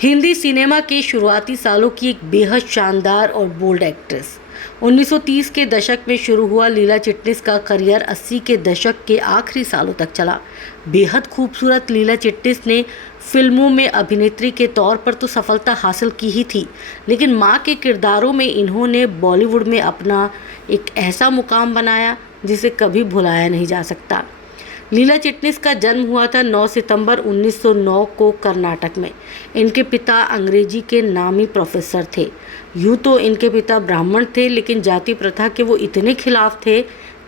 Hindi cinema के शुरुआती सालों की एक बेहद शानदार और बोल्ड एक्ट्रेस। 1930 के दशक में शुरू हुआ लीला चिटनिस का करियर 80 के दशक के आखिरी सालों तक चला। बेहद खूबसूरत लीला चिटनिस ने फिल्मों में अभिनेत्री के तौर पर तो सफलता हासिल की ही थी, लेकिन मां के किरदारों में इन्होंने बॉलीवुड में अपना एक ऐसा मुकाम बनाया जिसे कभी भुलाया नहीं जा सकता। लीला चिटनिस का जन्म हुआ था 9 सितंबर 1909 को कर्नाटक में। इनके पिता अंग्रेजी के नामी प्रोफेसर थे। यूँ तो इनके पिता ब्राह्मण थे, लेकिन जाति प्रथा के वो इतने खिलाफ थे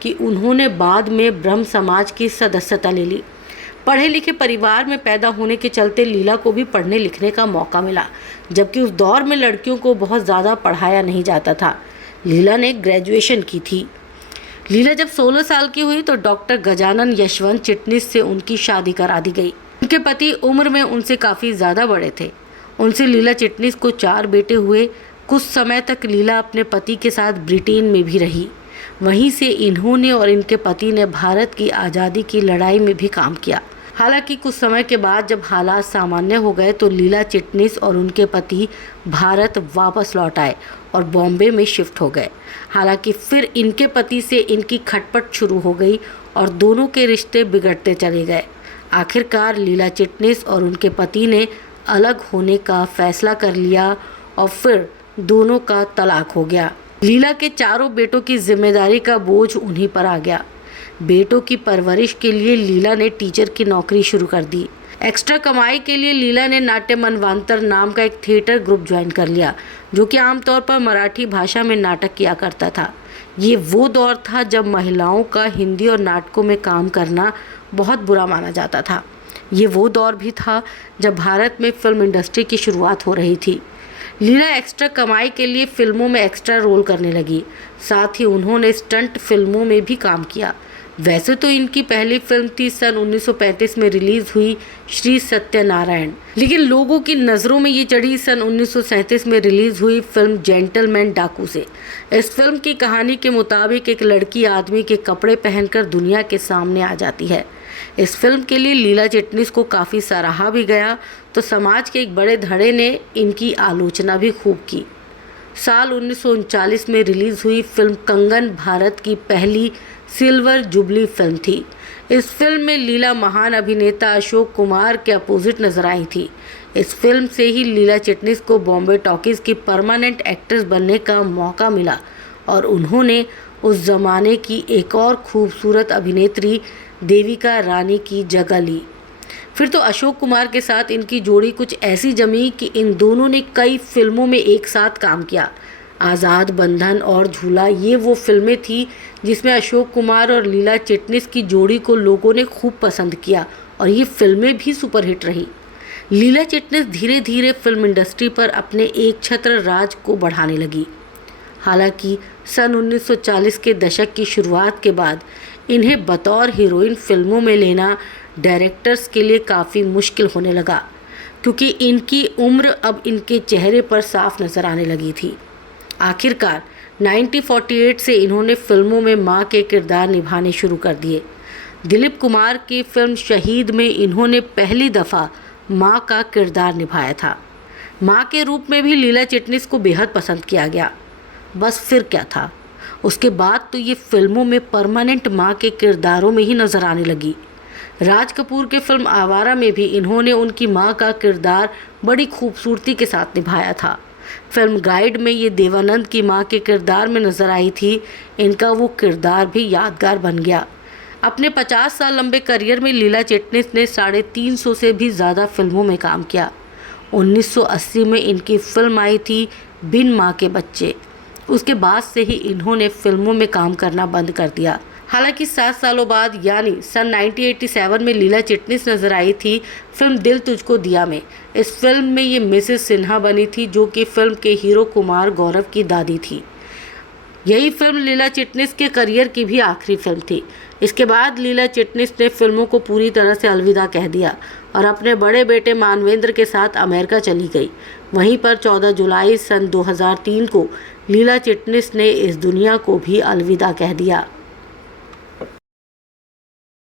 कि उन्होंने बाद में ब्रह्म समाज की सदस्यता ले ली। पढ़े लिखे परिवार में पैदा होने के चलते लीला को भी पढ़ने लिखने का मौका मिला, जबकि उस दौर में लड़कियों को बहुत ज़्यादा पढ़ाया नहीं जाता था। लीला ने ग्रेजुएशन की थी। लीला जब 16 साल की हुई तो डॉक्टर गजानन यशवंत चिटनिस से उनकी शादी करा दी गई। उनके पति उम्र में उनसे काफ़ी ज़्यादा बड़े थे। उनसे लीला चिटनिस को 4 बेटे हुए। कुछ समय तक लीला अपने पति के साथ ब्रिटेन में भी रही। वहीं से इन्होंने और इनके पति ने भारत की आज़ादी की लड़ाई में भी काम किया। हालांकि कुछ समय के बाद जब हालात सामान्य हो गए तो लीला चिटनिस और उनके पति भारत वापस लौट आए और बॉम्बे में शिफ्ट हो गए। हालांकि फिर इनके पति से इनकी खटपट शुरू हो गई और दोनों के रिश्ते बिगड़ते चले गए। आखिरकार लीला चिटनिस और उनके पति ने अलग होने का फैसला कर लिया और फिर दोनों का तलाक हो गया। लीला के चारों बेटों की जिम्मेदारी का बोझ उन्हीं पर आ गया। बेटों की परवरिश के लिए लीला ने टीचर की नौकरी शुरू कर दी। एक्स्ट्रा कमाई के लिए लीला ने नाट्य मनवांतर नाम का एक थिएटर ग्रुप ज्वाइन कर लिया, जो कि आमतौर पर मराठी भाषा में नाटक किया करता था। ये वो दौर था जब महिलाओं का हिंदी और नाटकों में काम करना बहुत बुरा माना जाता था। ये वो दौर भी था जब भारत में फिल्म इंडस्ट्री की शुरुआत हो रही थी। लीला एक्स्ट्रा कमाई के लिए फिल्मों में एक्स्ट्रा रोल करने लगी। साथ ही उन्होंने स्टंट फिल्मों में भी काम किया। वैसे तो इनकी पहली फिल्म थी सन 1935 में रिलीज हुई श्री सत्यनारायण, लेकिन लोगों की नज़रों में ये चढ़ी सन 1937 में रिलीज हुई फिल्म जेंटलमैन डाकू से। इस फिल्म की कहानी के मुताबिक एक लड़की आदमी के कपड़े पहनकर दुनिया के सामने आ जाती है। इस फिल्म के लिए लीला चिटनिस को काफ़ी सराहा भी गया, तो समाज के एक बड़े धड़े ने इनकी आलोचना भी खूब की। साल 1939 में रिलीज़ हुई फिल्म कंगन भारत की पहली सिल्वर जुबली फिल्म थी। इस फिल्म में लीला महान अभिनेता अशोक कुमार के अपोजिट नजर आई थी। इस फिल्म से ही लीला चिटनिस को बॉम्बे टॉकीज़ की परमानेंट एक्ट्रेस बनने का मौका मिला और उन्होंने उस ज़माने की एक और खूबसूरत अभिनेत्री देविका रानी की जगह ली। फिर तो अशोक कुमार के साथ इनकी जोड़ी कुछ ऐसी जमी कि इन दोनों ने कई फिल्मों में एक साथ काम किया। आज़ाद, बंधन और झूला ये वो फिल्में थी जिसमें अशोक कुमार और लीला चिटनिस की जोड़ी को लोगों ने खूब पसंद किया और ये फिल्में भी सुपरहिट रही। लीला चिटनिस धीरे धीरे फिल्म इंडस्ट्री पर अपने एक छत्र राज को बढ़ाने लगी। हालांकि सन 1940 के दशक की शुरुआत के बाद इन्हें बतौर हीरोइन फिल्मों में लेना डायरेक्टर्स के लिए काफ़ी मुश्किल होने लगा, क्योंकि इनकी उम्र अब इनके चेहरे पर साफ नज़र आने लगी थी। आखिरकार 1948 से इन्होंने फिल्मों में मां के किरदार निभाने शुरू कर दिए। दिलीप कुमार की फिल्म शहीद में इन्होंने पहली दफ़ा मां का किरदार निभाया था। मां के रूप में भी लीला चिटनिस को बेहद पसंद किया गया। बस फिर क्या था, उसके बाद तो ये फिल्मों में परमानेंट मां के किरदारों में ही नज़र आने लगी। राज कपूर के फिल्म आवारा में भी इन्होंने उनकी मां का किरदार बड़ी खूबसूरती के साथ निभाया था। फिल्म गाइड में ये देवानंद की मां के किरदार में नज़र आई थी। इनका वो किरदार भी यादगार बन गया। अपने 50 साल लंबे करियर में लीला चिटनिस ने 350 से भी ज़्यादा फिल्मों में काम किया। 1980 में इनकी फिल्म आई थी बिन माँ के बच्चे। उसके बाद से ही इन्होंने फिल्मों में काम करना बंद कर दिया। हालांकि 7 सालों बाद यानी सन 1987 में लीला चिटनिस नजर आई थी फिल्म दिल तुझको दिया में। इस फिल्म में ये मिसेस सिन्हा बनी थी, जो कि फिल्म के हीरो कुमार गौरव की दादी थी। यही फिल्म लीला चिटनिस के करियर की भी आखिरी फिल्म थी। इसके बाद लीला चिटनिस ने फिल्मों को पूरी तरह से अलविदा कह दिया और अपने बड़े बेटे मानवेंद्र के साथ अमेरिका चली गई। वहीं पर 14 जुलाई सन 2003 को लीला चिटनिस ने इस दुनिया को भी अलविदा कह दिया।